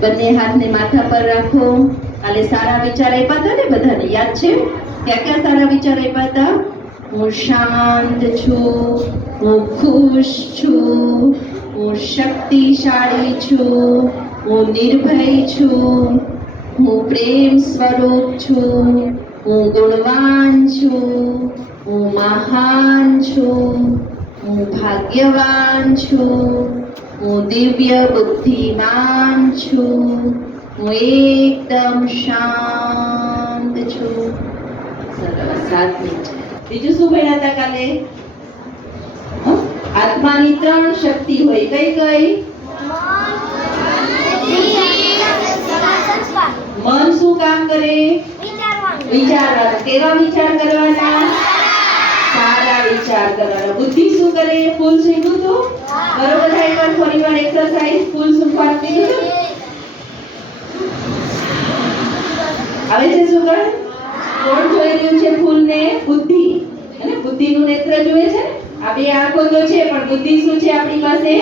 બંને હાથને માથા પર રાખો. કાલે સારા વિચાર આપ્યા હતા ને બધાને? યાદ છે? ક્યાં ક્યાં સારા વિચાર આપ્યા હતા? હું શાંત છું, હું ખુશ છું, હું શક્તિશાળી છું, હું નિર્ભય છું, હું પ્રેમ સ્વરૂપ છું, હું ગુણવાન છું, હું મહાન છું, હું ભાગ્યવાન છું. હું દિવ્ય બુદ્ધિમાન છું. હું એકદમ શાંત છું. સરસ સાત બીજું શું ભણ્યા હતા કાલે? આત્માની ત્રણ શક્તિ હોય. કઈ કઈ? મન શું કામ કરે? વિચારવાનું. કેવા વિચાર કરવાના? વિચાર કરવાનો બુદ્ધિ શું કરે? ફૂલ શીખું તો બરોબર થાય એકવાર ફરી વાર એક્સરસાઇઝ ફૂલ શીખવાનું દીધું? આવે છે સુગર? કોણ જોઈ રહ્યું છે ફૂલને? બુદ્ધિ. અને બુદ્ધિનું નેત્ર જુએ છે? આ આંખો તો છે, પણ બુદ્ધિ શું છે આપણી પાસે?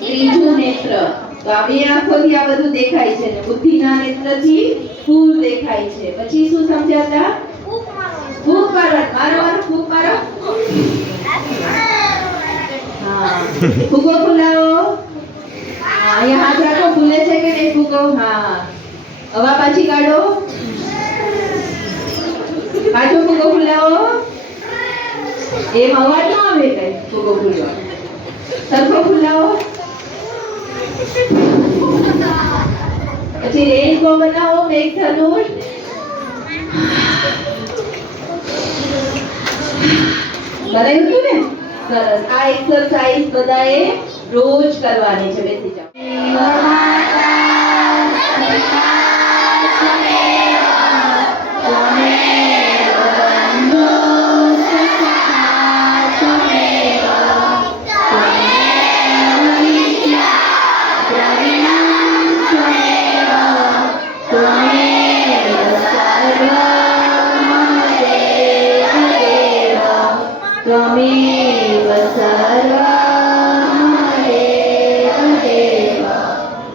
ત્રીજું નેત્ર. તો આ બે આંખોથી આ બધું દેખાય છે અને બુદ્ધિના નેત્રથી ફૂલ દેખાય છે. પછી શું સમજાતા? ફૂક મારો મારો મારો ફૂક મારો. ફૂગો ફૂલાવો. અહીંયા હાથ રાખો, ફૂલે છે કે નહીં ફૂગો? હા. હવા પાછી કાઢો. પાછો ફૂગો ફૂલાવો. એમ અવાજ ન આવે કઈ, ફૂગો ફૂલવા સરખો ફૂલાવો. પછી રેનબો બનાવો, મેઘધનુષ. ને? સરસ. આ એક્સરસાઇઝ બધાએ રોજ કરવાની છે. બેસી જાઓ. દેવ.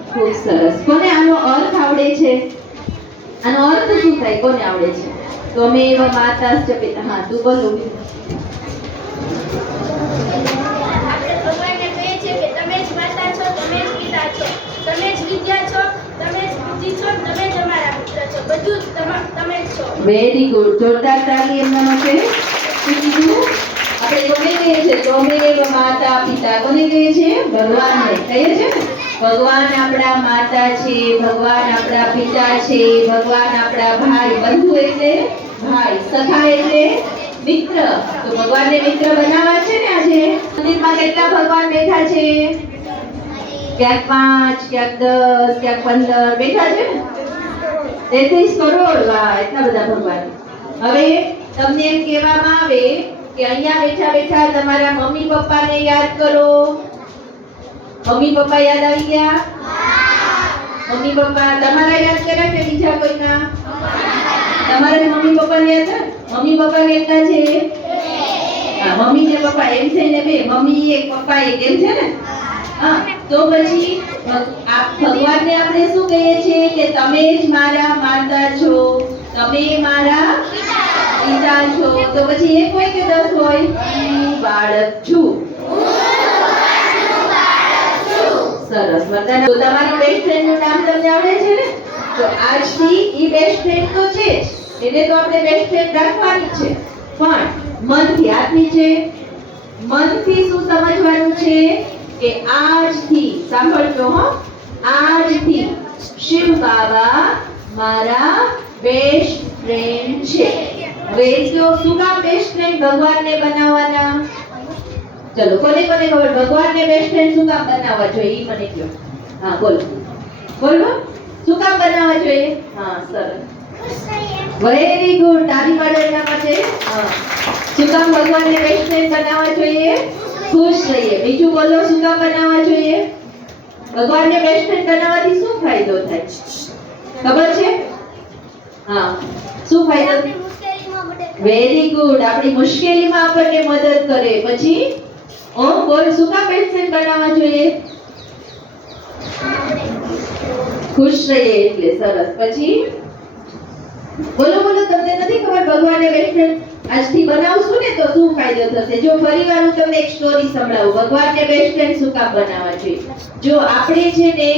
ખૂબ સરસ કોને આનો અર્થ આવડે છે આનો અર્થ શું થાય કોને આવડે છે ત્વમેવ માતાશ્ચ પિતા હા તું બોલો માતા વેરી ગુડ જોરદાર તાલી એમના માટે શું કીધું? આપણે કોને કહીએ છીએ? ત્વમેવ માતા પિતા કોને કહીએ છીએ? ભગવાનને. કહીએ છીએ ને? ભગવાન આપણા માતા છે, ભગવાન આપણા પિતા છે, ભગવાન આપણા ભાઈ. બંધુ એટલે ભાઈ, સખા એટલે મિત્ર. તો ભગવાનને મિત્ર બનાવવા છે ને આજે? મંદિરમાં કેટલા ભગવાન બેઠા છે? ક્યાંક પાંચ, ક્યાંક દસ, ક્યાંક પંદર બેઠા છે તેત્રીસ કરોડ. વાહ, એટલા બધા ભગવાન. હવે તમને એમ કહેવામાં આવે કે અહીંયા બેઠા બેઠા તમારા મમ્મી પપ્પાને યાદ કરો. મમ્મી પપ્પા યાદ આવી ગયા? મમ્મી પપ્પા તમારા યાદ કર્યા કે બીજા કોઈના? તમારા મમ્મી પપ્પાને યાદ મમ્મી પપ્પા કેટલા છે? મમ્મી ને પપ્પા એમ છે ને બે. મમ્મી એક, પપ્પા એક. એમ છે ને? હા, તો પછી ભગવાનને આપણે શું કહીએ છીએ કે તમે જ મારા માતા છો. તમે મારા પિતા છો? તો પછી એક હોય કે દસ હોય? હું બાળક છું. સરસ. વરદાન તો તમારી બેસ્ટ ફ્રેન્ડનું નામ તમને આવડે છે ને? તો આજથી ઈ બેસ્ટ ફ્રેન્ડ તો છે જ. એને તો આપણે બેસ્ટ ફ્રેન્ડ રાખવાની છે. પણ મનથી હાથ છે. મનથી શું સમજવાનું છે? કે આજથી સાંભળજો હો. આજથી શિવ બાબા મારા બેસ્ટ ફ્રેન્ડ છે. હવે તો શું કામ બેસ્ટ ફ્રેન્ડ ભગવાનને બનાવવાના? ચલો, કોને કોને ખબર? ભગવાનને બેસ્ટ ફ્રેન્ડ શું કામ બનાવવા જોઈએ? એ મને કહો. હા, બોલો. બોલો. શું કામ બનાવવા જોઈએ? હા, સરસ. વેરી ગુડ તારી પાડો એના માટે હા. શું કામ ભગવાનને બેસ્ટ ફ્રેન્ડ બનાવવા જોઈએ? ખુશ રહીએ. બીજું બોલો, શું કામ બનાવવા જોઈએ? ભગવાનને બેસ્ટ ફ્રેન્ડ બનાવવાથી શું ફાયદો થાય? ખબર છે? હા. શું ફાયદો? વેરી ગુડ આપણી મુશ્કેલીમાં આપણને મદદ કરે. પછી? ઓમ બોલ શું કા ફ્રેન્ડ બનાવવા જોઈએ? ખુશ રહીએ એટલે સરસ. પછી? બોલો બોલો તમને નથી ખબર ભગવાને બેસ્ટ ફ્રેન્ડ આજથી બનાવશું ને તો શું ફાયદો થશે? જો ફરીવાર હું તમને એક સ્ટોરી સંભળાવું. ભગવાનને બેસ્ટ ફ્રેન્ડ શું કામ બનાવવા જોઈએ? જો આપણે છે ને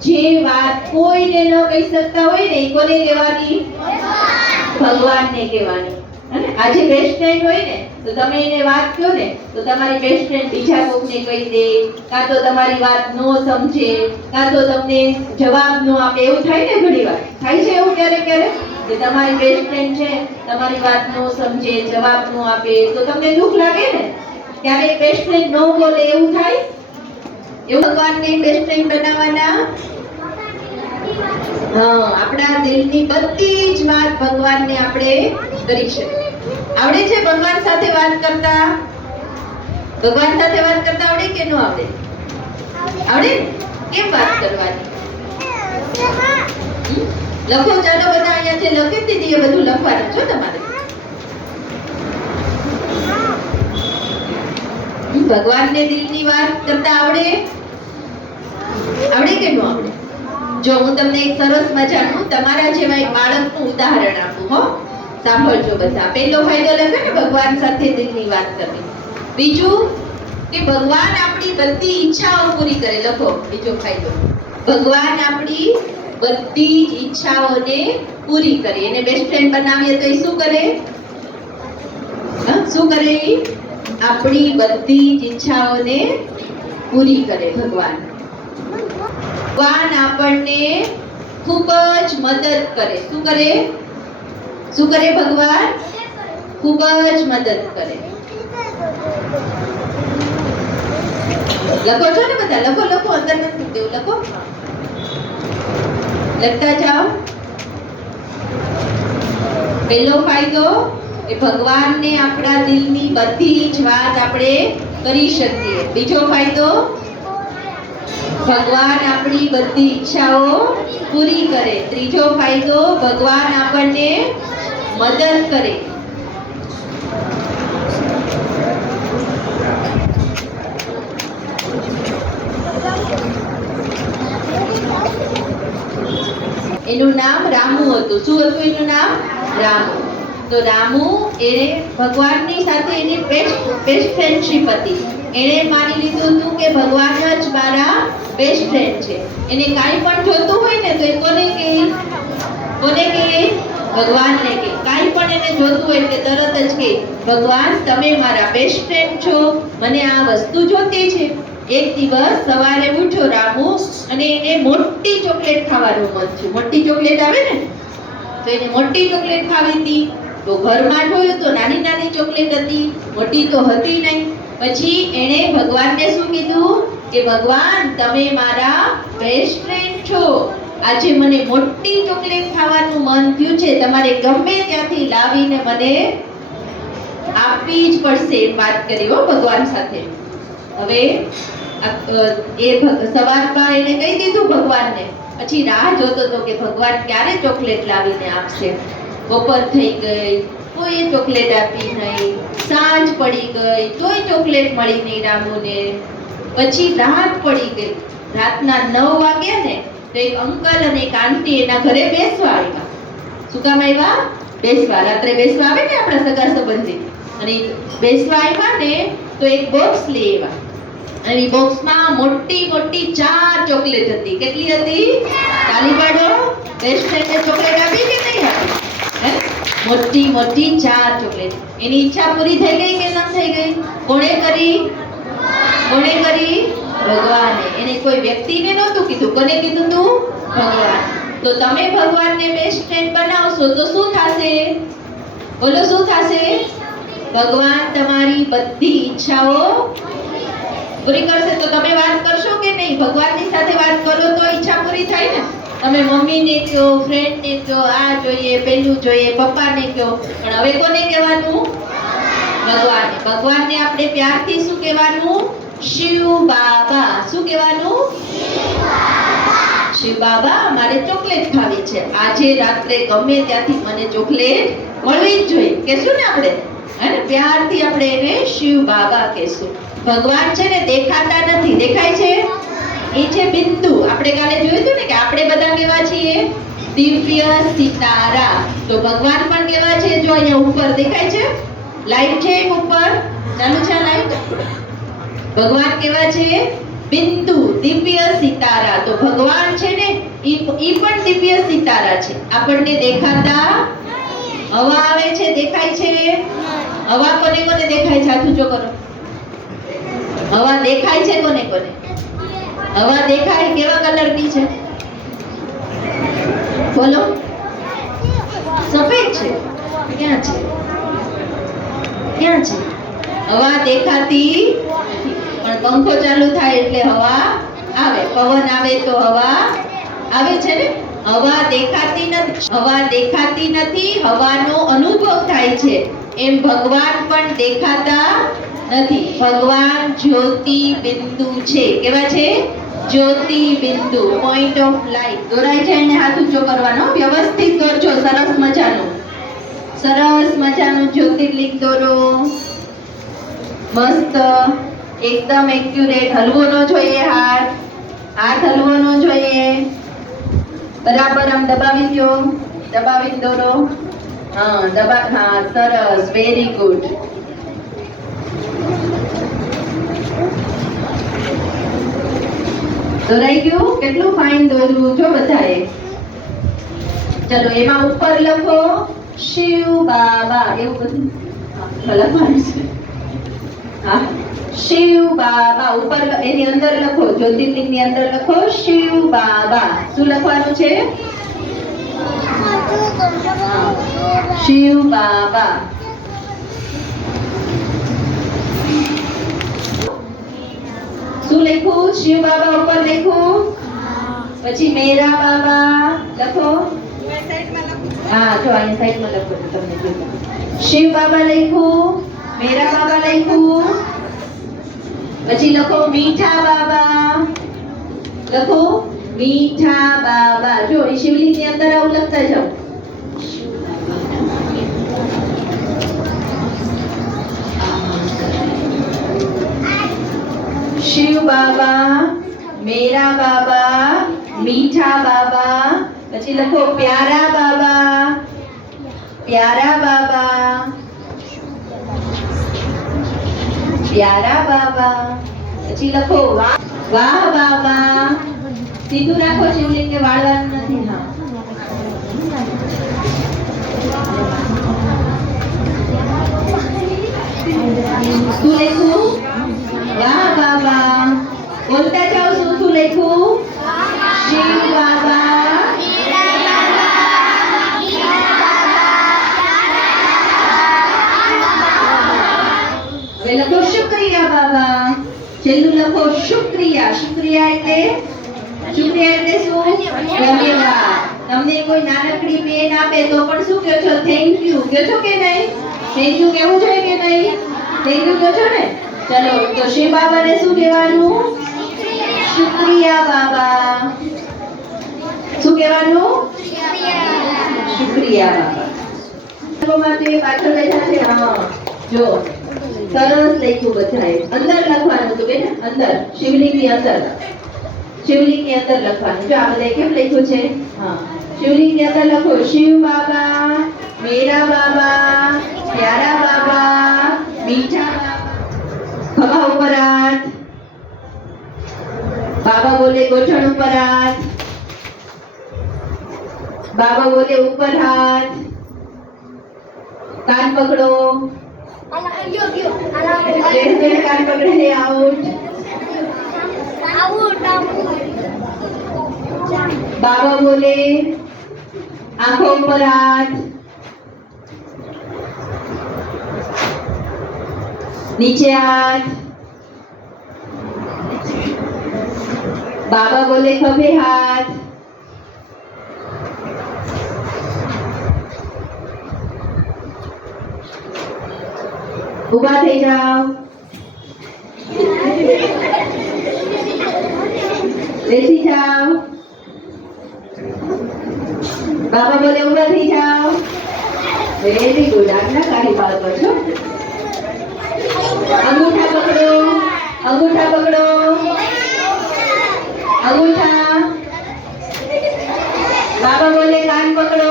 જે વાત કોઈને ન કહી શકતા હોય ને કોને કહેવાની? ભગવાનને કહેવાની. અને આજે બેસ્ટ ફ્રેન્ડ હોય ને, તો તમે એને વાત કહો ને, તો તમારી બેસ્ટ ફ્રેન્ડ બીજા કોકને કહી દે, કાં તો તમારી વાત નો સમજે, કાં તો તમને જવાબ નો આપે. એવું થાય ને ઘણીવાર થાય છે એવું ક્યારેક ક્યારેક? કે તમારી બેસ્ટ ફ્રેન્ડ છે, તમારી વાત નો સમજે, જવાબ નો આપે, તો તમને દુઃખ લાગે ને? ક્યારેક બેસ્ટ ફ્રેન્ડ ન બોલે એવું થાય? એવું ભગવાનને બેસ્ટ ફ્રેન્ડ બનાવવાના? હા, આપણા દિલની બધી જ વાત ભગવાનને આપણે કરી શકીએ. આવડે છે ભગવાન સાથે વાત કરતા? ભગવાન સાથે વાત કરતા આવડે કે ન આવડે? આવડે? કે વાત કરવાની? લખો, ચાલો બધા અહીંયા છે લખી જ દીધી એ બધું લખવાનું છો તમારે. ભગવાનને દિલની વાત કરતા આવડે? આવડે કે ન આવડે? જો હું તમને એક સરસ મજાનું તમારા જેવા એક બાળકનું ઉદાહરણ આપું, હો. સાંભળજો બધા. પહેલો ફાયદો લખે ને ભગવાન સાથે દિલની વાત કરવી. બીજું કે ભગવાન આપણી બધી ઈચ્છાઓ પૂરી કરે. લખો બીજો ફાયદો. ભગવાન આપણી બધી જ ઈચ્છાઓને પૂરી કરે. એને બેસ્ટ ફ્રેન્ડ બનાવીએ તો એ શું કરે? શું કરે? આપણી બધી જ ઈચ્છાઓને પૂરી કરે ભગવાન. ભગવાન આપણને ખૂબ જ મદદ કરે. શું કરે? શું કરે ભગવાન? ખૂબ જ મદદ કરે. લખો છો ને બધા? લખો લખો, અંદર નથી દેવું લખો. લખતા જાઓ. પહેલો ફાયદો એ ભગવાનને આપણા દિલની બધી જ વાત આપણે કરી શકીએ. બીજો ફાયદો? ભગવાન આપણી બધી ઈચ્છાઓ પૂરી કરે. ત્રીજો ફાયદો, ભગવાન આપણને મદદ કરે. એનું નામ રામુ હતું. શું હતું એનું નામ? રામુ. તો રામુ એને ભગવાનની સાથે એની બેસ્ટ બેસ્ટ ફ્રેન્ડશિપ હતી. એણે માની લીધું હતું કે ભગવાન જ મારા બેસ્ટ ફ્રેન્ડ છે. એને કાંઈ પણ જોતું હોય ને તો એ કોને કે કોને કે ભગવાનને કે કાંઈ પણ એને જોતું હોય એટલે તરત જ કે ભગવાન, તમે મારા બેસ્ટ ફ્રેન્ડ છો. મને આ વસ્તુ જોતી છે. એક દિવસ સવારે ઉઠ્યો રામુ અને એને મોટી ચોકલેટ ખાવાનું મન થયું. મોટી ચોકલેટ આવે ને? તો એને મોટી ચોકલેટ ખાવી હતી. તો ઘરમાં જોયું તો નાની નાની ચોકલેટ હતી, મોટી તો હતી નહીં. પછી એણે ભગવાનને શું કીધું કે, ભગવાન, તમે મારા બેસ્ટ ફ્રેન્ડ છો. આજે મને મોટી ચોકલેટ ખાવાનું મન થયું છે. તમારે ગમે ત્યાંથી લાવીને મને આપવી જ પડશે. વાત કરી હો ભગવાન સાથે. હવે એ સવારમાં એને કહી દીધું ભગવાનને. પછી રાહ જોતો હતો કે ભગવાન ક્યારે ચોકલેટ લાવીને આપશે? બપોર થઈ ગઈ કોઈ ચોકલેટ આપી નહીં, સાંજ પડી ગઈ, તોય ચોકલેટ મળી નહીં રામુને. પછી રાત પડી ગઈ. રાતના નવ વાગ્યા ને તો એક અંકલ અને એક આંટી એના ઘરે બેસવા આવ્યા. શું કામ આવ્યા? બેસવા. રાત્રે બેસવા આવે ને આપણા સગા સંબંધી? અને બેસવા આવ્યા ને તો એક બોક્સ લઈ આવ્યા. અને બોક્સમાં મોટી મોટી ચાર ચોકલેટ હતી. કેટલી હતી? તાલી પાડો. બેસ્ટ ફ્રેન્ડને ચોકલેટ આપી કે નહીં આપી? મોટી મોટી ચાર ચોકલેટ. એની ઈચ્છા પૂરી થઈ ગઈ કે ન થઈ ગઈ? કોણે કરી? કોણે કરી? ભગવાને. એને કોઈ વ્યક્તિને નહોતું કીધું. કોને કીધું તું? ભગવાન. તો તમે ભગવાનને બેસ્ટ ફ્રેન્ડ બનાવશો તો શું થશે? બોલો, શું થશે? ભગવાન તમારી બધી ઈચ્છાઓ પૂરી કરશે. તો તમે વાત કરશો કે નહીં? ભગવાનની સાથે વાત કરો તો ઈચ્છા પૂરી થાય ને? તમે મમ્મીને કહો ફ્રેન્ડને કહો, આ જોઈએ, પેલું જોઈએ, પપ્પાને કહો. પણ હવે કોને કહેવાનું? ભગવાનને. ભગવાનને આપણે પ્યારથી શું કહેવાનું? શિવ બાબા. શું કહેવાનું? શિવ બાબા. મારે ચોકલેટ ખાવી છે. આજે રાત્રે ગમે ત્યાંથી મને ચોકલેટ મળવી જ જોઈએ. કહેશું ને આપણે? અને પ્યારથી આપણે એને શિવ બાબા કહેશું. ભગવાન છે ને દેખાતા નથી. દેખાય છે? એ છે બિંદુ. આપણે કાલે જોયું હતું ને કે આપણે બધા કેવા છીએ? દિવ્ય સિતારા. તો ભગવાન પણ કેવા છે? જો અહીંયા ઉપર દેખાય છે? લાઈટ છે એક ઉપર? ચાલુ છે લાઈટ ભગવાન કેવા છે? બિંદુ. દિવ્ય સિતારા. તો ભગવાન છે ને, ઈ પણ દિવ્ય સિતારા છે. આપણને દેખાતા હવા આવે છે? દેખાય છે? હવા કોને કોને દેખાય છે? હાથ જો કરો. હવા દેખાય છે કોને કોને? હવા દેખાય કેવા કલરની છે? બોલો. સફેદ છે? ક્યાં છે? ક્યાં છે? હવા દેખાતી પણ પંખો ચાલુ થાય એટલે હવા આવે. પવન આવે તો હવા આવે છે ને? હવા દેખાતી નથી. હવા દેખાતી નથી. હવાનો અનુભવ થાય છે. એમ ભગવાન પણ દેખાતા નથી. ભગવાન જ્યોતિ બિંદુ છે. કેવા છે? જ્યોતિ બિંદુ પોઈન્ટ ઓફ લાઈટ દોરાય છે એને હાથ ઊંચો કરવાનો. વ્યવસ્થિત દોરજો, સરસ મજાનું. સરસ મજાનું જ્યોતિર્લિંગ દોરો. મસ્ત, એકદમ એક્યુરેટ હલવો ન જોઈએ હાથ. હાથ હલવો ન જોઈએ. બરાબર આમ દબાવી દો દબાવી દોરો. હા, દબા હા, સરસ. વેરી ગુડ દોરાઈ ગયું? કેટલું ફાઇન દોર્યું જો બધાએ? ચલો એમાં ઉપર લખો શિવ બાબા એવું બધું. લખવાનું છે. હા. શિવ બાબા ઉપર એની અંદર લખો જ્યોતિર્લિંગની અંદર લખો શિવ બાબા શું લખવાનું છે? શિવ બાબા. શું લખું શિવ બાબા ઉપર લખું પછી મેરા બાબા, લખો. હા, જો અહીં સાઈડમાં લખો તમને શિવ બાબા લખું મેરા બાબા લખું પછી લખો, મીઠા બાબા. લખો, મીઠા બાબા. જો, એ શિવલિંગની અંદર આવું લખતા જાઓ. શિવ બાબા મેરા બાબા મીઠા બાબા પછી લખો પ્યારા બાબા પ્યારા બાબા પ્યારા બાબા પછી લખો વાહ વાહ બાબા સીધું રાખો શિવલિંગ કે વાળવાનું નથી હા શું લખ્યું વાહ બાબા બોલતા જાઓ, શું શું લખ્યું? શિવ બાબા લખો શુક્રિયા બાબા છેલ્લું લખો શુક્રિયા. શુક્રિયા એટલે? શુક્રિયા એટલે શું? ધન્યવાદ. તમને કોઈ નાનકડી પેન આપે તો પણ શું કહો છો? થેન્ક યુ કહો છો કે નહીં? થેન્ક યુ કહેવું જોઈએ કે નહીં? થેન્ક યુ કહો છો ને? ચલો તો શિવ બાબાને શું કહેવાનું? શુક્રિયા બાબા. શું કહેવાનું? શુક્રિયા બાબા માટે પાછળ બેઠા છે હા. જો સરસ લખ્યું બધાએ. અંદર લખવાનું હતું બેન અંદર. શિવલિંગની અંદર. શિવલિંગની અંદર લખવાનું. જો આ બધાએ કેમ લખ્યું છે? હા. શિવલિંગની અંદર લખો શિવ બાબા મેરા બાબા પ્યારા બાબા મીઠા બાબા ઉપર હાથ. બાબા બોલે ગોઠણ ઉપર હાથ. બાબા બોલે ઉપર હાથ. કાન પકડો. કાન પકડે આઉટ. બાબા બોલે આંખો ઉપર હાથ. નીચે હાથ બાબા બોલે ખભે હાથ ઊભા થઈ જાઓ બેસી જાઓ બાબા બોલે ઊભા થઈ જાઓ વેરી ગુડ આજના કાઢી બાળકો છો અંગૂઠા પકડો અંગૂઠા પકડો. અંગૂઠા. બાબા બોલે કાન પકડો.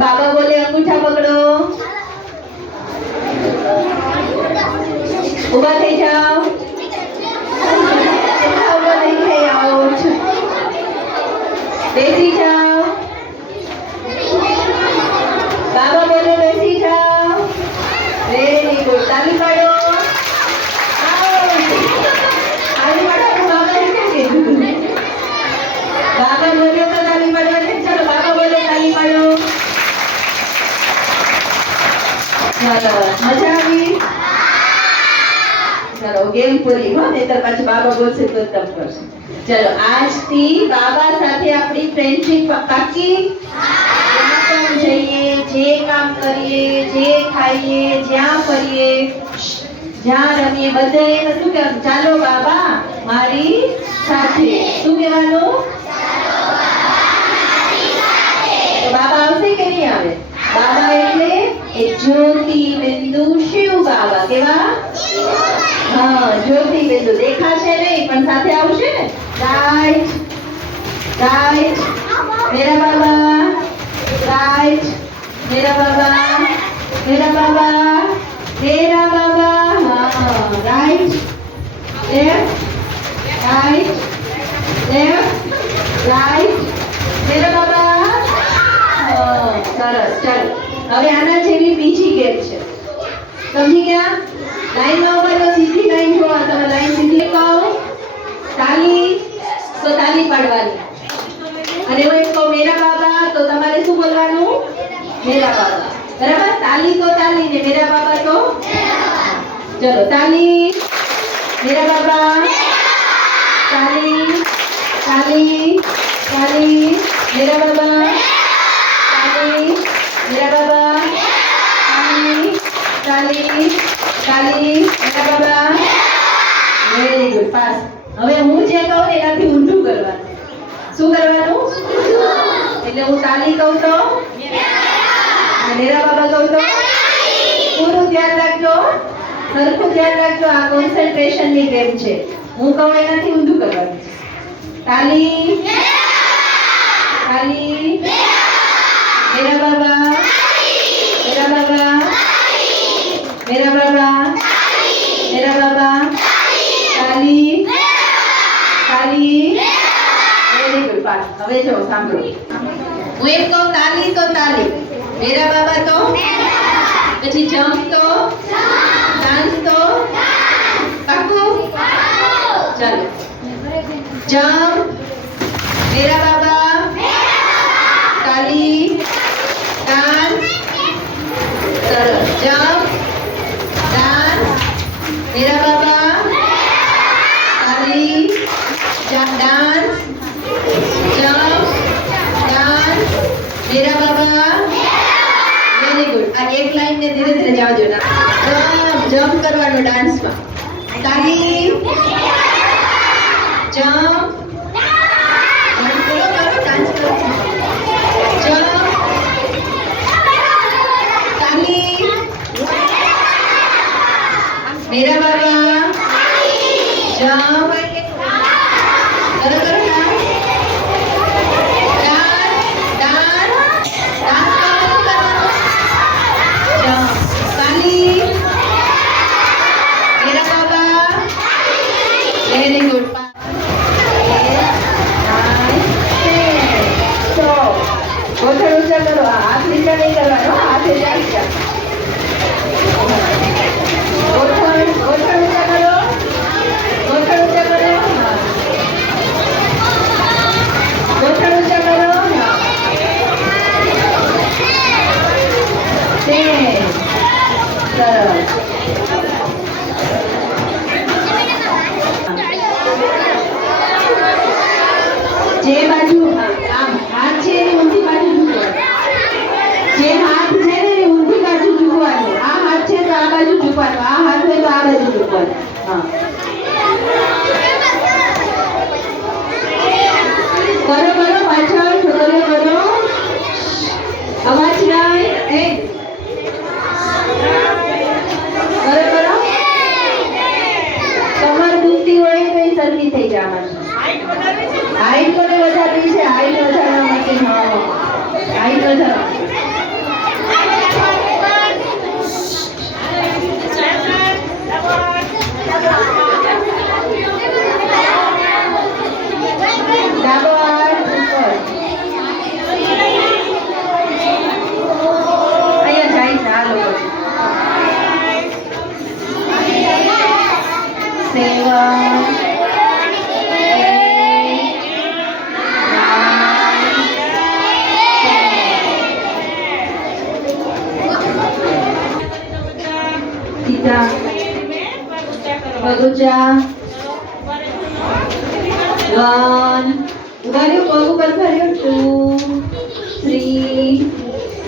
બાબા બોલે અંગૂઠા પકડો. ઊભા થઈ જાઓ ઊભા નહીં થઈ આવો બેસી જાઓ બાબા બોલે બેસી જાઓ વેરી ગુડ તાલી પાડો આવો. તાલી પાડો બાબાએ ક્યાં કીધું બાબા બોલ્યો તો તાલી પાડવાની ચલો બાબા બોલે તાલી પાડો જ્યાં ફરીએ, જ્યાં શું કે ચાલો બાબા, મારી સાથે. શું કહેવાનું? બાબા આવશે કે નહીં આવે? બાબા એટલે એ જ્યોતિ બિંદુ શિવ બાબા કેવા? હા, જ્યોતિ બિંદુ દેખાશે નહીં, પણ સાથે આવશે ને? રાઈટ રાઈટ, મેરા બાબા, રાઈટ, મેરા બાબા મેરા બાબા મેરા બાબા, હા, right, left right left, right, મેરા બાબા સરસ, ચાલો. હવે આના જેવી બીજી ગેપ છે. સમજી ગયા? લાઈનમાં ઊભા તો સીધી લાઈન જોવા તમે લાઈન સીધી કહો તાલી, તો તાલી પાડવાની. અને હું કહું, મેરા બાબા તો તમારે શું બોલવાનું? મેરા બાબા બરાબર? તાલી તો તાલી ને મેરા બાબા તો? ચલો, તાલી. મેરા બાબા તાલી તાલી તાલી. મેરા બાબા તાલી, મેરા બાબા તાલી કાલી એના બાબા વેરી ગુડ પાસ હવે હું જે કહું એનાથી ઊંધું કરવાનું. શું કરવાનું? એટલે હું કાલી કહું તો? નેરા બાબા કહું તો? પૂરું ધ્યાન રાખજો. સરખું ધ્યાન રાખજો. આ કોન્સન્ટ્રેશનની ગેમ છે. હું કહું એનાથી ઊંધું કરવાનું. કાલી. તાલી મેરા બાબા મેરા બાબા મેરા બાબા મેરા બાબા તાલી તાલી વેરી ગુડ પાસ હવે જો સાંભળો. હું એમ કહું તાલી તો તાલી મેરા બાબા તો? પછી જમ્પ તો? ડાન્સ તો? પાકું ચાલો. જમ્પ મેરા બાબા? તાલી? ડાન્સ? સરસ જમ્પ ડાન્સ? મેરા બાબા? તાલી? ડાન્સ? મેરા બાબા? વેરી ગુડ આ એક લાઈન ને ધીરે ધીરે જાવજો ના જમ્પ કરવાનું ડાન્સમાં તાલી જમ્પ મેરા કરો ગોઠણ ઊંચા કરો હાથ નીચા નહીં કરવાનો હાથ ઊંચા ¿eh? Sita Baguja One Ubaru Bagu Bagu Two Three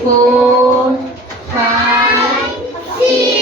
Four Five Six.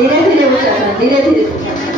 你来听听我讲话你来听听